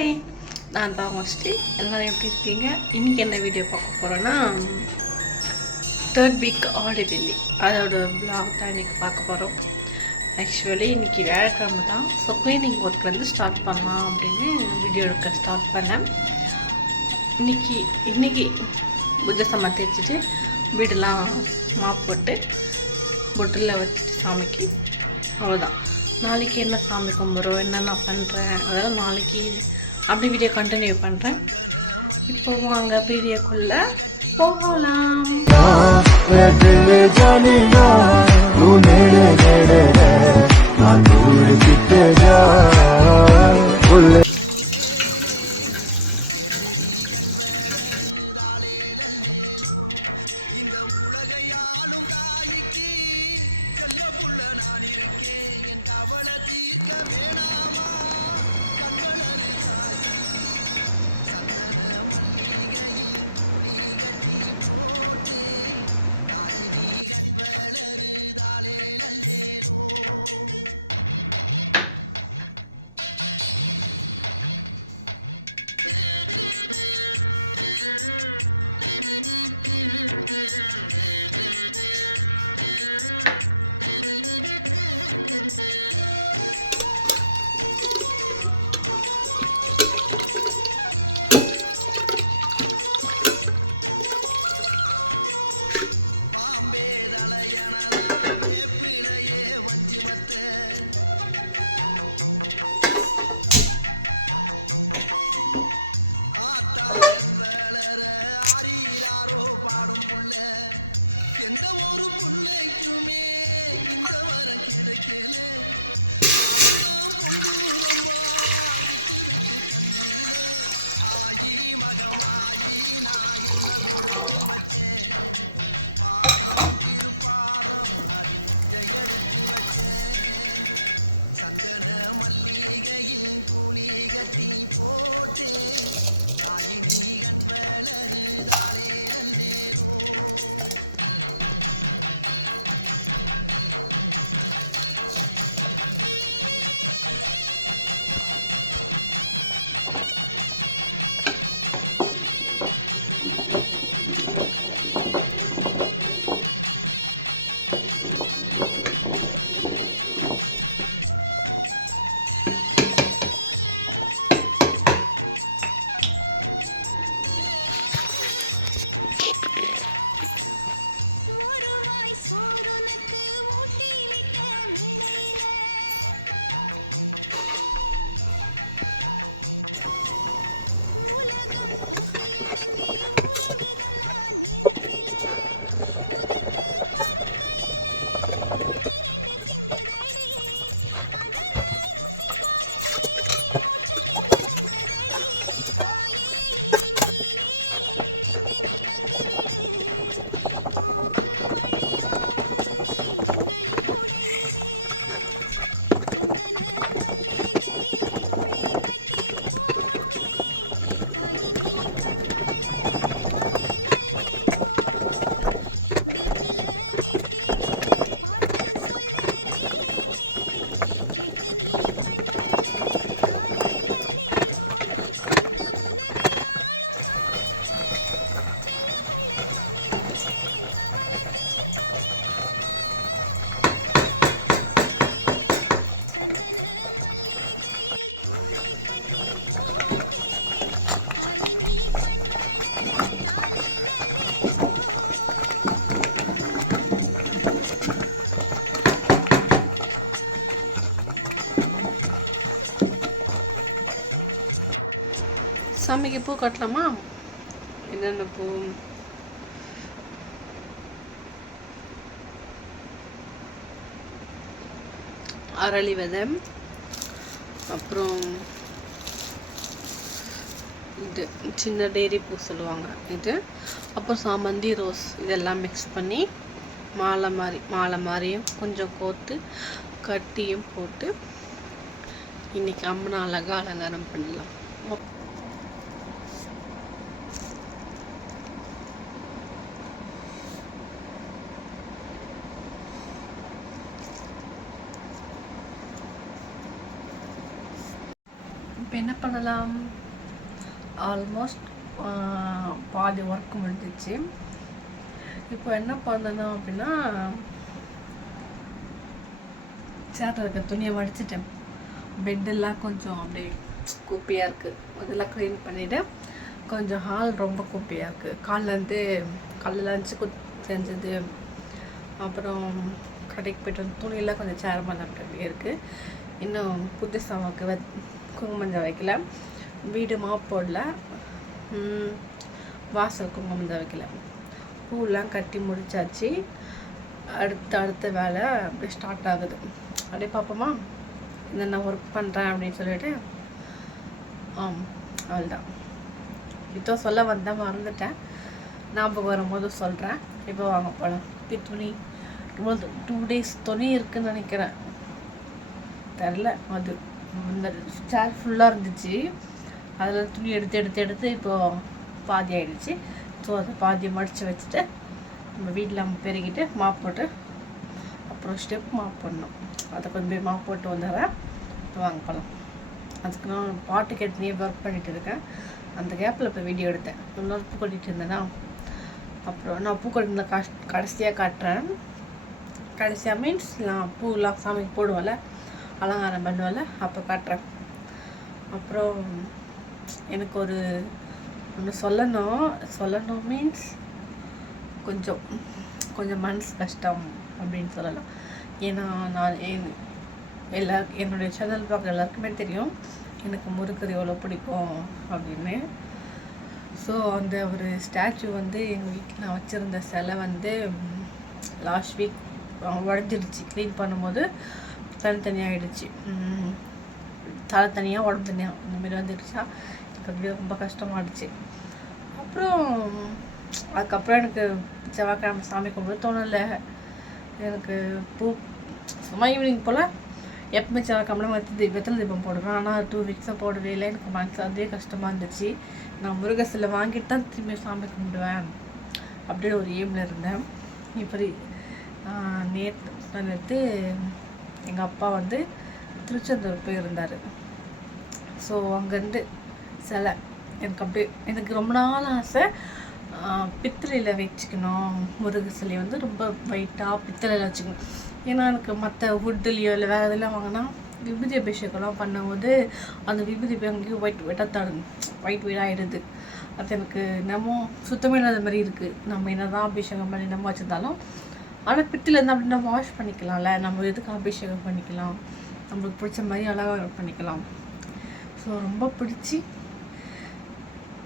Hi, நான் தான் mostly எல்லோரும் எப்படி இருக்கீங்க? இன்றைக்கி என்ன வீடியோ பார்க்க போகிறோன்னா, தேர்ட் வீக் ஆடி டெல்லி அதோட விளாக் தான் இன்றைக்கி பார்க்க போகிறோம். ஆக்சுவலி இன்றைக்கி வியாழக்கிழமை தான். ஸோ க்ளீனிங் ஒர்க் வந்து ஸ்டார்ட் பண்ணலாம் அப்படின்னு வீடியோ எடுக்க ஸ்டார்ட் பண்ணேன். இன்றைக்கி பூஜை சாமான் தேய்ச்சிட்டு வீடெல்லாம் மாப் போட்டு பொட்டில் வச்சுட்டு சாமிக்கு அவ்வளோதான். நாளைக்கு என்ன சாமி கும்பிட்றோம், என்னென்ன பண்ணுறேன், அதெல்லாம் நாளைக்கு அப்படி வீடியோ கண்டினியூ பண்ணுறேன். இப்போ வாங்க வீடியோக்குள்ளே போகலாம். அவளை தீர்க்க வேணாமா கண்வளரு தாயி சந்தன மல்லிகையின் துளி கட்டி போட்டே ராஜினி கண்வளரு தாளே நந்தேரோ எந்த ஒரு பிள்ளைக்குமே இந்த வரம் கிடைக்கல. ஆனந்தம் பொங்குதம்மா விட்டு விட்டு கண்ணில ஆயி மகமாயி நான் என்ன கொடுத்து வச்சேன். பாதம் திருப்பாதம் அதை எடுத்து வச்சேன். சந்தன மல்லிகையின் துளி கட்டி போட்டேன். தாயி நீ கண் வளரு தாளே நந்தேரோ சாமிக்கு பூ கட்டலாமா? என்னென்ன பூ? அரளி விதை, அப்புறம் இது சின்ன டேரி பூ சொல்லுவாங்க இது, அப்புறம் சாமந்தி ரோஸ், இதெல்லாம் மிக்ஸ் பண்ணி மாலை மாதிரியும் கொஞ்சம் கோர்த்து கட்டியும் போட்டு இன்னைக்கு அம்மனை அழகாக அலங்காரம் பண்ணலாம். இப்போ என்ன பண்ணலாம்? ஆல்மோஸ்ட் பாதி ஒர்க் முடிஞ்சிச்சு. இப்போ என்ன பண்ணணும் அப்படின்னா, சேரில் இருக்க துணியை மடிச்சிட்டேன். பெட்டெல்லாம் கொஞ்சம் அப்படியே குப்பையாக இருக்குது, அதெல்லாம் க்ளீன் பண்ணிவிட்டு. கொஞ்சம் ஹால் ரொம்ப குப்பையாக இருக்குது. காலைல லஞ்சு செஞ்சது, அப்புறம் கடைக்கு போய்ட்டு வந்து துணியெல்லாம் கொஞ்சம் சேர் பண்ண அப்படியே இருக்குது. இன்னும் புது சாமாக்கு குங்குமஞ்சம் வைக்கல, வீடு மாப் போடல, வாசல் குங்குமஞ்சம் வைக்கல, பூவெல்லாம் கட்டி முடிச்சாச்சு. அடுத்த வேலை அப்படியே ஸ்டார்ட் ஆகுது. அப்படியே பார்ப்போமா இந்த நான் ஒர்க் பண்ணுறேன் அப்படின்னு சொல்லிட்டு. அதுதான் இப்போ சொல்ல வந்தேன், மறந்துட்டேன். ஞாபகம் வரும்போது சொல்கிறேன். இப்போ வாங்க போகலாம். இப்போ துணி இவ்வளோ 2 days துணி இருக்குதுன்னு நினைக்கிறேன், தெரில. அது அந்த சேர் ஃபுல்லாக இருந்துச்சு, அதில் துணி எடுத்து இப்போது பாதி ஆகிடுச்சு. ஸோ அது பாதி மடித்து வச்சுட்டு நம்ம வீட்டில் பெருகிட்டு மாப் போட்டு அப்புறம் ஸ்டெப் மாப் பண்ணணும். அதை கொஞ்சம் மாப் போட்டு வந்துடுறேன். வாங்க போகலாம். அதுக்கு நான் பாட்டு கேட்டுனே ஒர்க் பண்ணிகிட்டு இருக்கேன். அந்த கேப்பில் இப்போ வீடியோ எடுத்தேன். இன்னொரு பூ கட்டிகிட்டு இருந்தேன்னா, அப்புறம் நான் பூ கட்டின கடைசியாக காட்டுறேன். கடைசியாக மீன்ஸ் நான் பூலாம் சாமிக்கு போடுவேன்ல, அலங்காரம் பண்ணுவேன்ல, அப்போ காட்டுறேன். அப்புறம் எனக்கு ஒன்று சொல்லணும் மீன்ஸ் கொஞ்சம் மனசு கஷ்டம் அப்படின்னு சொல்லலாம். ஏன்னா நான் என்னுடைய சேனல் பார்க்குற எல்லாருக்குமே தெரியும் எனக்கு முருகர் எவ்வளோ பிடிக்கும் அப்படின்னு. ஸோ அந்த ஒரு ஸ்டாச்சு வந்து எங்கள் வீட்டில் நான் வச்சுருந்த சிலை வந்து லாஸ்ட் வீக் உடஞ்சிடுச்சு. க்ளீன் பண்ணும்போது தனித்தனியாகிடுச்சு, தலை தனியாக உடம்பு தனியாக இந்தமாரி வந்துடுச்சா. எனக்கு அப்படியே ரொம்ப கஷ்டமாகிடுச்சு. அதுக்கப்புறம் எனக்கு செவ்வாய்க்கிழமை சாமி கும்பிட தோணலை. எனக்கு பூ சும்மா ஈவினிங் போல் எப்பவுமே செவ்வாய்க்கிழமை வெத்தலை தீபம் போடுவேன். ஆனால் 2 weeks போடவே இல்லை. எனக்கு மனசு அதே கஷ்டமாக இருந்துச்சு. நான் முருகர் சிலை வாங்கிட்டு தான் திரும்பி சாமி கும்பிடுவேன் அப்படியே ஒரு எய்மில் இருந்தேன். இப்படி நேற்று எங்கள் அப்பா வந்து திருச்செந்தூர் போயிருந்தார். ஸோ அங்கேருந்து சிலை எனக்கு ரொம்ப நாள் ஆசை, பித்தளையில் வச்சுக்கணும். முருகர் சிலையை வந்து ரொம்ப வெயிட்டாக பித்தளையில் வச்சுக்கணும். ஏன்னா எனக்கு மற்ற வுட்லேயோ இல்லை வேறு இதெல்லாம் வாங்கினா விபூதி அபிஷேகம்லாம் பண்ணும்போது அந்த விபூதி அங்கேயும் ஒயிட் ஆகிடுது. அது எனக்கு நம்ம சுத்தமே இல்லாத மாதிரி இருக்குது. நம்ம என்ன தான் அபிஷேகம் பண்ணி நம்ம வச்சுருந்தாலும், ஆனால் பித்தளை இருந்தால் அப்படி நம்ம வாஷ் பண்ணிக்கலாம்ல. நம்ம எதுக்கு அபிஷேகம் பண்ணிக்கலாம், நம்மளுக்கு பிடிச்ச மாதிரி அழகாக பண்ணிக்கலாம். ஸோ ரொம்ப பிடிச்சி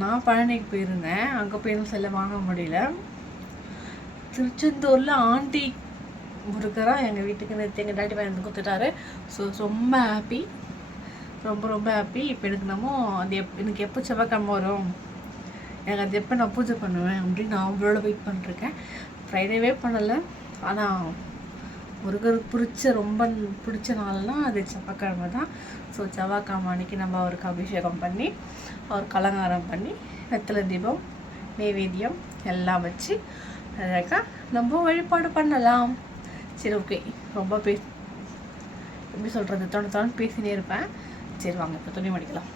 நான் பழனிக்கு போயிருந்தேன். அங்கே போய் என்ன சிலை வாங்க முடியல. திருச்செந்தூரில் ஆண்டி முருகராக எங்கள் வீட்டுக்கு நேற்று எங்கள் டாடி பையன் கொடுத்துட்டாரு. ஸோ ரொம்ப ஹாப்பி, ரொம்ப ஹாப்பி. இப்போ எனக்கு எனக்கு எப்போ செவ்வாய்க்கிழமை வரும், எனக்கு அது எப்போ நான் பூஜை பண்ணுவேன் அப்படின்னு நான் அவங்களோட வெயிட் பண்ணிருக்கேன். ஃப்ரைடேவே பண்ணலை, ஆனால் முருகருக்கு ரொம்ப பிடிச்ச நாள்னால் அது செவ்வாய்க்கிழமை தான். ஸோ செவ்வாய்க்கிழமை அன்றைக்கி நம்ம அவருக்கு அபிஷேகம் பண்ணி அவருக்கு அலங்காரம் பண்ணி வெத்தலை தீபம் நைவேத்தியம் எல்லாம் வச்சு அழகாக நம்ம வழிபாடு பண்ணலாம். சரி, ஓகே. ரொம்ப எப்படி சொல்கிறது, தோணு பேசினே இருப்பேன். சரி வாங்க இப்போ துணி மடிக்கலாம்.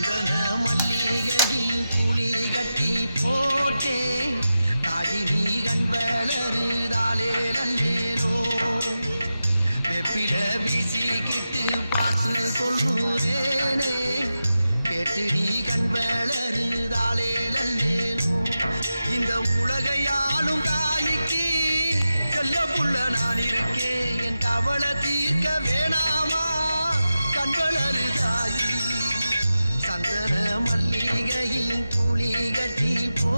சந்தன மல்லிகையின் துளி கட்டி போட்டேன் தாகினி கண் வளருதாலே நல்லேலோ வெப்பில வீசிக்கிட்டு பார்த்து சொல்லுறேனே கேட்டு நீ கண் வளருதாலே நல்லேலோ இந்த உலகையாலும் தாய்க்கு செல்ல புள்ள நான் இருக்கேன் என் கவலை தீர்க்க வேணாமா கண் வளருதாயி சந்தன மல்லிகையின் துளி கட்டி போ